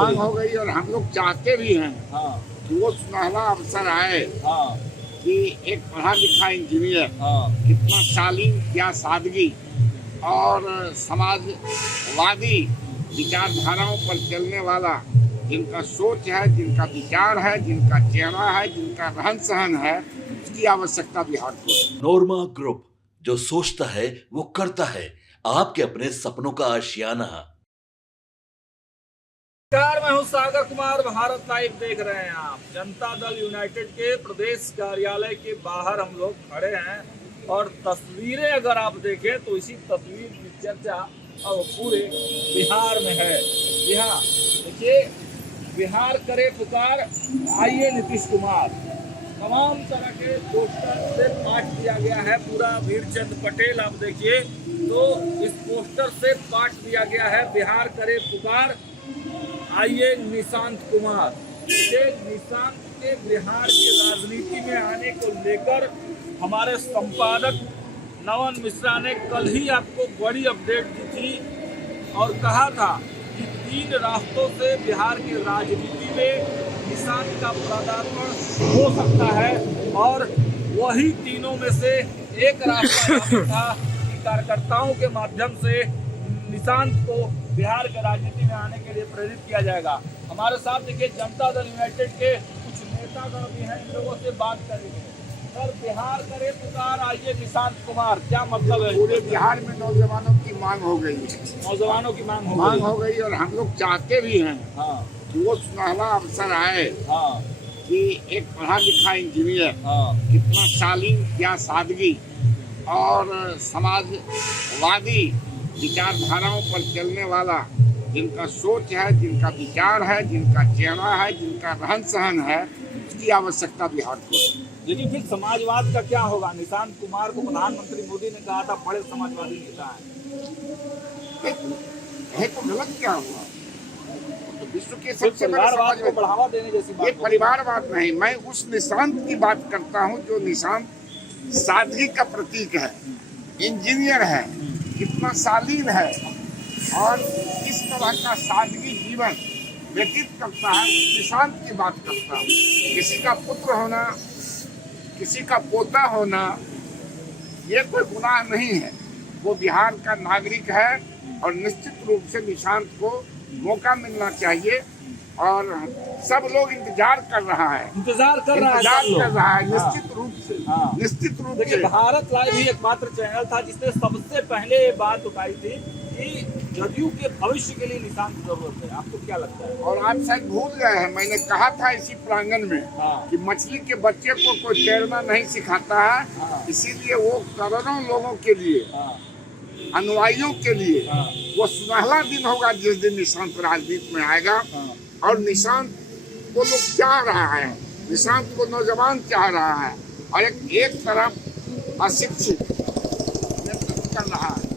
मांग हो गई और हम लोग चाहते भी हैं हाँ कि वो सुनहरा अवसर आए हाँ कि एक पढ़ा लिखा इंजीनियर हाँ कितना शालीन क्या सादगी और समाजवादी विचारधाराओं पर चलने वाला, जिनका सोच है, जिनका विचार है, जिनका चेहरा है, जिनका रहन सहन है, उसकी आवश्यकता बिहार को है। नोरमा ग्रुप, जो सोचता है वो करता है। आपके अपने सपनों का आशियाना। नमस्कार, मैं हूं सागर कुमार। भारत लाइव देख रहे हैं आप। जनता दल यूनाइटेड के प्रदेश कार्यालय के बाहर हम लोग खड़े हैं और तस्वीरें अगर आप देखें तो इसी तस्वीर की चर्चा अब पूरे बिहार में है। जी हाँ, देखिए, बिहार करे पुकार, आइए नीतीश कुमार। तमाम तरह के पोस्टर से पाट दिया गया है पूरा वीरचंद पटेल। आप देखिए तो इस पोस्टर से पाट दिया गया है बिहार करे पुकार, आइए निशांत कुमार। ये निशांत के बिहार की राजनीति में आने को लेकर हमारे संपादक नवन मिश्रा ने कल ही आपको बड़ी अपडेट दी थी और कहा था कि 3 रास्तों से बिहार की राजनीति में निशांत का पदार्पण हो सकता है और वही तीनों में से एक रास्ता था कि कार्यकर्ताओं के माध्यम से निशांत को बिहार के राजनीति में आने के लिए प्रेरित किया जाएगा। हमारे साथ देखिए जनता दल यूनाइटेड के कुछ नेतागण भी हैं, इन लोगों से बात करेंगे। सर, बिहार करे पुकार, आइए निशांत कुमार, क्या मतलब है? पूरे बिहार में नौजवानों की मांग हो गई है। नौजवानों की मांग हो गई और हम लोग चाहते भी हैं हाँ कि वो सुनहरा अवसर आए हाँ कि एक पढ़ा लिखा इंजीनियर हाँ कितना शालीन क्या सादगी और समाजवादी विचारधाराओं पर चलने वाला, जिनका सोच है, जिनका विचार है, जिनका चेहरा है, जिनका रहन सहन है, उसकी आवश्यकता बिहार को है। लेकिन फिर समाजवाद का क्या होगा? निशांत कुमार को प्रधानमंत्री मोदी ने कहा था बड़े समाजवादी नेता है तो गलत क्या हुआ? तो विश्व के सबसे बड़े परिवारवाद को बढ़ावा देने जैसी बात। ये परिवारवाद नहीं, मैं उस निशांत की बात करता हूँ जो निशांत सादगी का प्रतीक है, इंजीनियर है, कितना शालीन है और इस तरह का सादगी जीवन व्यतीत करता है, उस निशांत की बात करता हूँ। किसी का पुत्र होना, किसी का पोता होना, ये कोई गुनाह नहीं है। वो बिहार का नागरिक है और निश्चित रूप से निशांत को मौका मिलना चाहिए और सब लोग इंतजार कर रहा है निश्चित रूप से। निश्चित रूप से भारत लाइव ही एकमात्र चैनल था जिसने सबसे पहले ये बात उठाई थी कि जदयू के भविष्य के लिए निशांत की जरूरत है। आपको क्या लगता है? और आप शायद भूल गए हैं, मैंने कहा था इसी प्रांगण में कि मछली के बच्चे को कोई तैरना नहीं सिखाता है, इसीलिए वो करोड़ों लोगों के लिए, अनुयायियों के लिए वो सुनहरा दिन होगा जिस दिन निशांत राजनीति में आएगा। और निशांत को लोग चाह रहा है, निशांत को नौजवान चाह रहा है और एक तरफ अशिक्षित नेतृत्व कर रहा है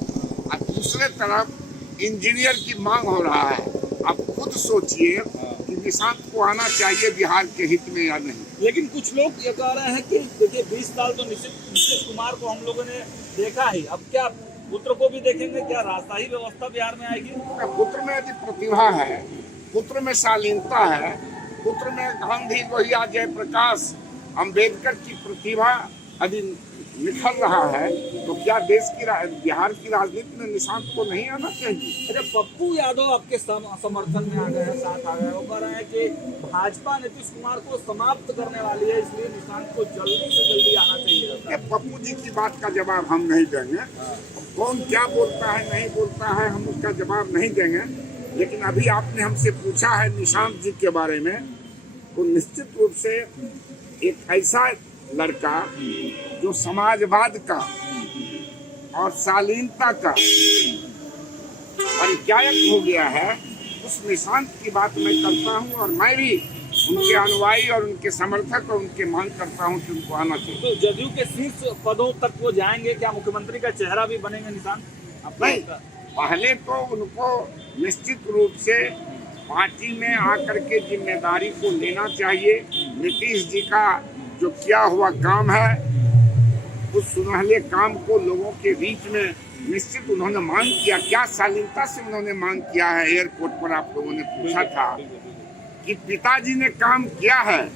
और दूसरे तरफ इंजीनियर की मांग हो रहा है। आप खुद सोचिए कि निशांत को आना चाहिए बिहार के हित में या नहीं। लेकिन कुछ लोग ये कह रहे हैं कि देखिए 20 साल तो नीतीश कुमार को हम लोगों ने देखा ही, अब क्या पुत्र को भी देखेंगे? क्या राजशाही व्यवस्था बिहार में आएगी? पुत्र में यदि प्रतिभा है, पुत्र में शालीनता है, पुत्र में गांधी, लोहिया, जयप्रकाश, अम्बेडकर की प्रतिभा यदि निखर रहा है तो क्या देश की बिहार की राजनीति में निशांत को नहीं आना चाहिए? अरे पप्पू यादव आपके समर्थन में आ गए हैं, साथ आ गए। वो कह रहे हैं कि भाजपा नीतीश कुमार को समाप्त करने वाली है, इसलिए निशांत को जल्दी से जल्दी आना चाहिए। पप्पू जी की बात का जवाब हम नहीं देंगे। कौन क्या बोलता है नहीं बोलता है हम उसका जवाब नहीं देंगे, लेकिन अभी आपने हमसे पूछा है निशांत जी के बारे में, तो निश्चित रूप से एक ऐसा लड़का जो समाजवाद का और शालीनता का परिचायक हो गया है, उस निशांत की बात मैं करता हूं और मैं भी उनके अनुयायी और उनके समर्थक और उनके मांग करता हूं कि उनको आना चाहिए। तो जदयू के शीर्ष पदों तक वो जाएंगे, क्या मुख्यमंत्री का चेहरा भी बनेंगे निशांत? नहीं, पहले तो उनको निश्चित रूप से पार्टी में आकर के जिम्मेदारी को लेना चाहिए। नीतीश जी का जो किया हुआ काम है, उस सुनहले काम को लोगों के बीच में निश्चित उन्होंने मांग किया, क्या शालीनता से उन्होंने मांग किया है। एयरपोर्ट पर आप लोगों ने पूछा था कि पिताजी ने काम किया है,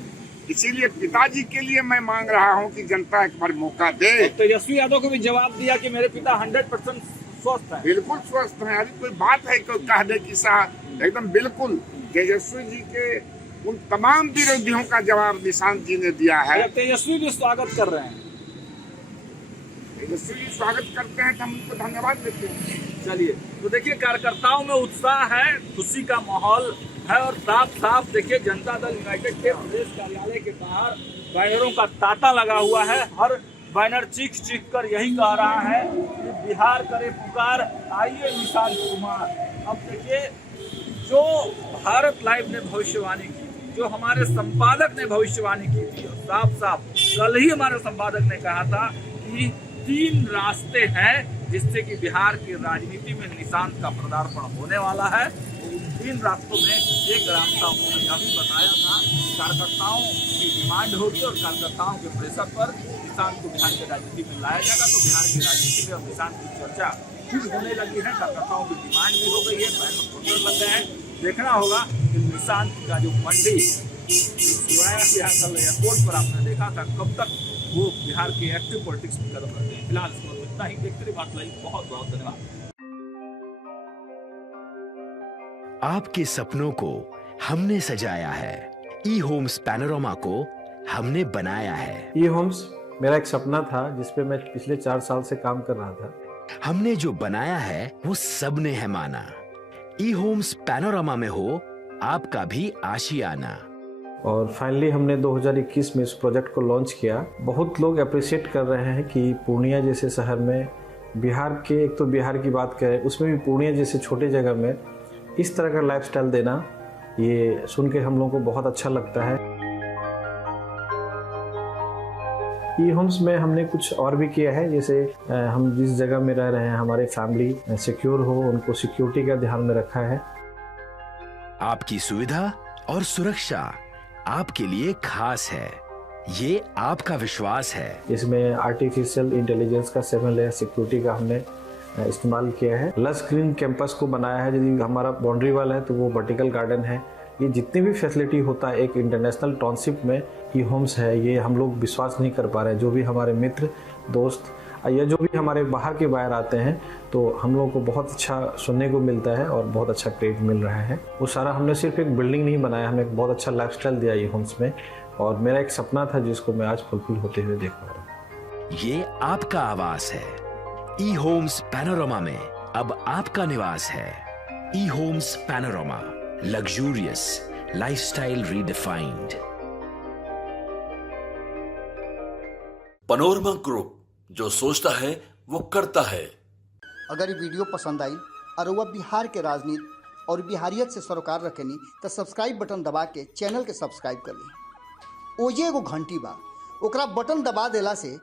इसीलिए पिताजी के लिए मैं मांग रहा हूं कि जनता एक बार मौका दे। तेजस्वी यादव को भी जवाब दिया कि मेरे पिता 100% स्वस्थ है। बिल्कुल स्वस्थ है। अभी कोई बात है कोई कह दे कि साहब एकदम बिल्कुल तेजस्वी जी के उन तमाम विरोधियों का जवाब निशांत जी ने दिया है। तेजस्वी भी स्वागत कर रहे हैं। तेजस्वी जी स्वागत करते हैं तो हम उनको धन्यवाद देते हैं। चलिए, तो देखिए कार्यकर्ताओं में उत्साह है, खुशी का माहौल है और साफ साफ देखिए जनता दल यूनाइटेड के प्रदेश कार्यालय के बाहर बैनरों का तांता लगा हुआ है। हर बैनर चीख चीख कर यही कह रहा है कि बिहार करे पुकार, आइए निशांत कुमार। अब देखिए, जो भारत लाइव ने भविष्यवाणी की थी, जो हमारे संपादक ने भविष्यवाणी की थी, और साफ साफ कल ही हमारे संपादक ने कहा था कि 3 रास्ते हैं जिससे कि बिहार की राजनीति में निशांत का पदार्पण होने वाला है। उन 3 रास्तों में एक रास्ता उन्होंने यह भी बताया था, कार्यकर्ताओं की डिमांड होगी और कार्यकर्ताओं के प्रेशर पर निशांत को बिहार की राजनीति में लाया जाएगा। तो बिहार की राजनीति में अब निशांत की चर्चा फिर होने लगी है, कार्यकर्ताओं की डिमांड भी हो गई है, बैनर पोस्टर लग गए हैं। देखना होगा कि निशांत का जो मंडी एयरपोर्ट पर आपने देखा था, कब तक वो बिहार के एक्टिव पॉलिटिक्स में कदम रखते हैं। फिलहाल इसको इतना ही, देखते रहिए बात लाइव। बहुत बहुत धन्यवाद। आपके सपनों को हमने सजाया है, ई होम्स पैनोरामा को हमने बनाया है। ई होम्स मेरा एक सपना था जिसपे मैं पिछले 4 साल से काम कर रहा था। हमने जो बनाया है वो सबने है माना। ई होम्स पैनोरामा में हो आपका भी आशियाना। और फाइनली हमने 2021 में इस प्रोजेक्ट को लॉन्च किया। बहुत लोग अप्रिशिएट कर रहे हैं कि पूर्णिया जैसे शहर में, बिहार के, एक तो बिहार की बात करें उसमें भी पूर्णिया जैसे छोटे जगह में इस तरह का लाइफस्टाइल देना, ये सुन के हम लोगों को बहुत अच्छा लगता है। ई होम्स में हमने कुछ और भी किया है, जैसे हम जिस जगह में रह रहे हैं हमारे फैमिली सिक्योर हो, उनको सिक्योरिटी का ध्यान में रखा है। आपकी सुविधा और सुरक्षा आपके लिए खास है, ये आपका विश्वास है। इसमें आर्टिफिशियल इंटेलिजेंस का 7 लेयर सिक्योरिटी का हमने इस्तेमाल किया है। लस ग्रीन कैंपस को बनाया है। यदि हमारा बाउंड्री वाल है तो वो वर्टिकल गार्डन है। ये जितनी भी फैसिलिटी होता है एक इंटरनेशनल टाउनशिप में ई होम्स है, ये हम लोग विश्वास नहीं कर पा रहे हैं। जो भी हमारे मित्र दोस्त या जो भी हमारे बाहर के बाहर आते हैं तो हम लोगों को बहुत अच्छा सुनने को मिलता है और बहुत अच्छा क्रेडिट मिल रहा है। वो सारा हमने सिर्फ एक बिल्डिंग नहीं बनाया, हमें एक बहुत अच्छा लाइफस्टाइल दिया ई होम्स में, और मेरा एक सपना था जिसको मैं आज फुलफिल होते हुए देख पा रहा हूँ। ये आपका आवास है। ई होम्स पैनोरामा में अब आपका निवास है। E Homes Panorama, luxurious lifestyle redefined. Panorama Group, जो सोचता है वो करता है। अगर ये वीडियो पसंद आई और वह बिहार के राजनीति और बिहारियत से सरोकार रखेनी तो सब्सक्राइब बटन दबा के चैनल के सब्सक्राइब कर ली। ओजे एगो घंटी बा, ओकरा बटन दबा देला से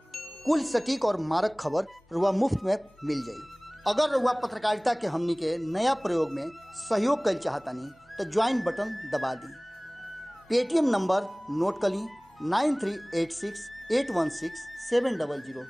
कुल सटीक और मारक खबर रुआ मुफ्त में मिल जाई। अगर रुआ पत्रकारिता के हमनी के नया प्रयोग में सहयोग कर चाहतानी तो ज्वाइन बटन दबा दी। पेटीएम नंबर नोट कर ली 9386816700।